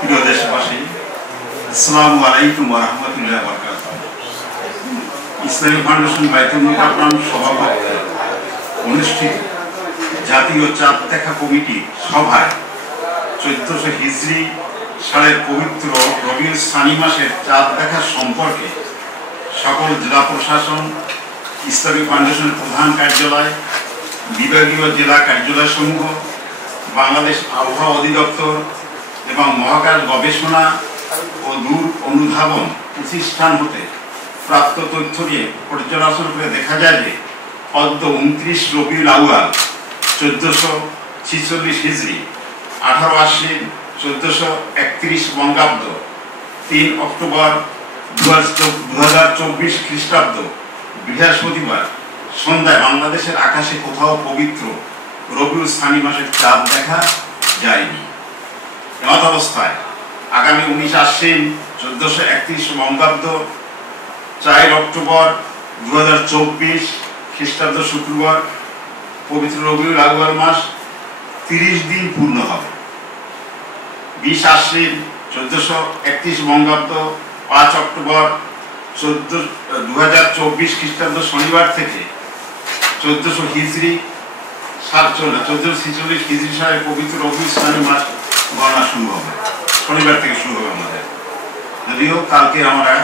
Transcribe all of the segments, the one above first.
প্রিয় দেশবাসী, আসসালামু আলাইকুম ওয়া রাহমাতুল্লাহি ওয়া বারাকাতুহু। ইসলামী ফাউন্ডেশন বাইতুল মুকাররম সভাপতি অনুষ্ঠিত জাতীয় চাঁদ দেখা কমিটি সভায় 1400 হিজরি সালের পবিত্র রবিউল সানি মাসের চাঁদ দেখা সম্পর্কে সকল জেলা প্রশাসন, ইসলামী ফাউন্ডেশনের প্রধান কার্যালয়, বিভাগীয় জেলা কার্যালয়সমূহ, বাংলাদেশ আবহাওয়া অধিদপ্তর এবং মহাকাশ গবেষণা ও দূর অনুধাবন প্রতিষ্ঠান হতে প্রাপ্ত তথ্য নিয়ে পর্যালোচনা করে দেখা যায় যে অদ্য 29 রবিউল আউয়াল 1446 হিজরি 18 আশ্বিন 1431 বঙ্গাব্দ 3 অক্টোবর 2024 খ্রিস্টাব্দ বৃহস্পতিবার সন্ধ্যায় বাংলাদেশের আকাশে কোথাও পবিত্র রবিউল সানি মাসের চাঁদ দেখা যায়নি। এমত অবস্থায় আগামী 19 আশ্বিন 1431 বঙ্গাব্দ 4 অক্টোবর 2024 খ্রিস্টাব্দ শুক্রবার পবিত্র রবিউল আউয়াল মাস 30 দিন পূর্ণ হবে। 20 আশ্বিন 1431 বঙ্গাব্দ 5 অক্টোবর 2024 খ্রিস্টাব্দ শনিবার থেকে 1400 হিজরি 1446 হিজরি সালের পবিত্র রবিউল সানি মাস গণনা শুরু হবে। শনিবার থেকে শুরু হবে আমাদের, যদিও কালকে আমরা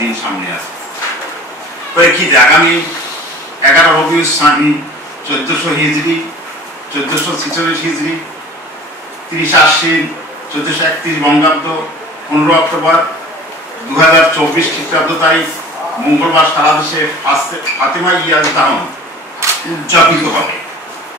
দিন সামনে আছে। কি আগামী 11 রবিউল সানি 1400 হিজরি 1446 হিজরি 30 আশ্বিন 1431 বঙ্গাব্দ 15 অক্টোবর 2024 খ্রিস্টাব্দ তারিখ মঙ্গলবার সারা দেশে ফাতেমা ইয়াদ দাহন উদযাপিত হবে।